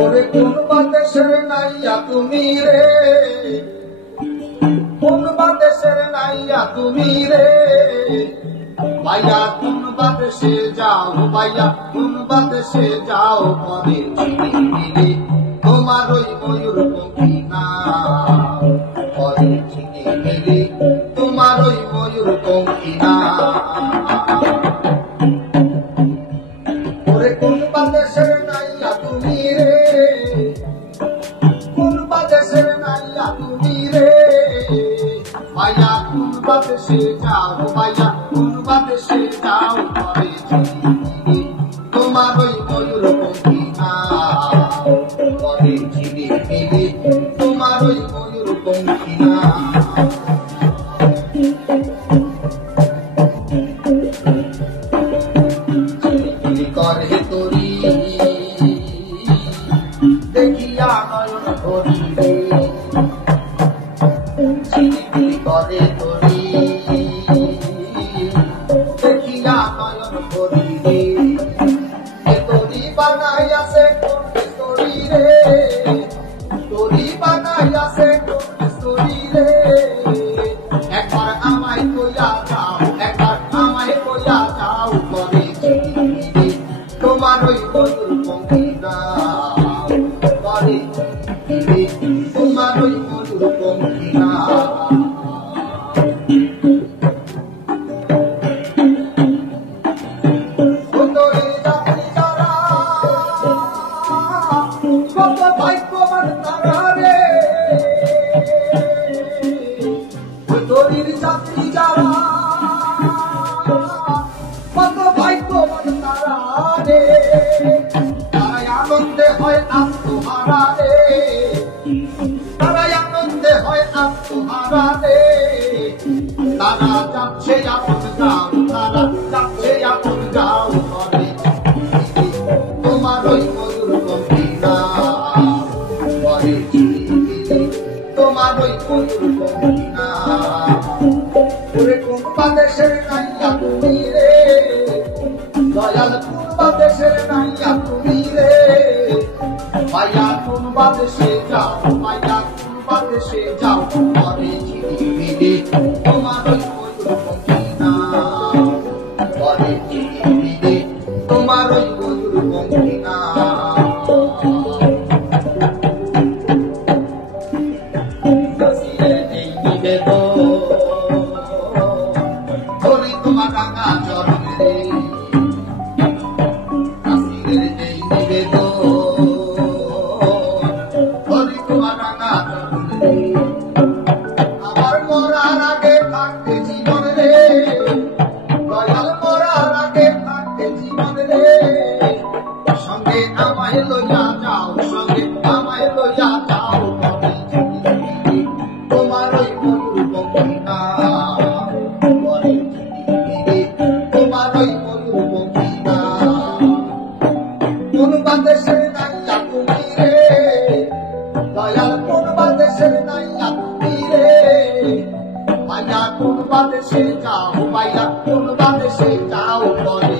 ওরে কোন বাদেশের নাইয়া তুমি রে, কোন বাদেশের নাইয়া তুমি রে, ভাইয়া কোন বাদেশে যাও, ভাইয়া কোন বাদেশে যাও, পরে চিনি তোমার ওই ময়ূর পঙ্খী না, পরে চিনি তোমার ওই ময়ূর পঙ্খী না। ওরে কোন বাদেশের নাইয়া তুমি রে, কোন বাদেশের নাইয়া তুমি রে, ভাইয়া কোন বাদেশে যাও, ভাইয়া কোন বাদেশে যাও, পরে চিনি তোমার ওই ময়ূর পঙ্খী না, পরে চিনি তোমার ওই ময়ূর পঙ্খী না। করে তোরি দেখিয়া নয়ন ভরিলে, ঝিলিমিলি করে তোরি দেখিয়া নয়ন ভরিলে, তোরি বানাইয়াছে কোন তোরি রে, তোরি বানাইয়াছে কোন তোরি রে, একবার আমায় কইয়া যাও, একবার আমায় কইয়া যাও, করে তোমার ওই ময়ূর পঙ্খী না, করে তোমার ওই ময়ূর পঙ্খী না। কত ভাগ্যবান তারা রে, তোরির যাত্রী যারা, কত ভাগ্যবান তারা রে, তারাই আনন্দে হয় আত্মহারা রে, তারাই আনন্দে হয় আত্মহারা রে, তারা যাচ্ছে আপন গাও, তারা যাচ্ছে আপন গাও, করে তোমার ওই ময়ূর পঙ্খী না, করে তোমার ওই ময়ূর পঙ্খী না। ওরে কোন বাদেশের নাইয়া তুমি রে, দয়াল কোন বাদেশের নাইয়া তুমি রে, ভাইয়া কোন বাদেশে যাও, ভাইয়া কোন বাদেশে যাও, করে ঝিলিমিলি তোমার ওই ময়ূর পঙ্খী না, করে ঝিলিমিলি তোমার ওই ময়ূর পঙ্খী না। এই নিবেদন ধরি তোমার রাঙা চরণ রে, কাশির এই নিবেদন ধরি তোমার রাঙা চরণ রে, আমার মরার আগে থাকতে জীবন রে, দয়াল মরার আগে থাকতে জীবন রে, সঙ্গে আমায় লইয়া যাও, সঙ্গে আমায় লইয়া যাও, তোমার ওই ময়ূর পঙ্খী না, করে তোমার ওই ময়ূর পঙ্খী না। কোন বাদেশের নাইয়া তুমি রে, দয়াল কোন বাদেশের নাইয়া তুমি রে, ভাইয়া কোন বাদেশে যাও, ভাইয়া কোন বাদেশে যাও, করে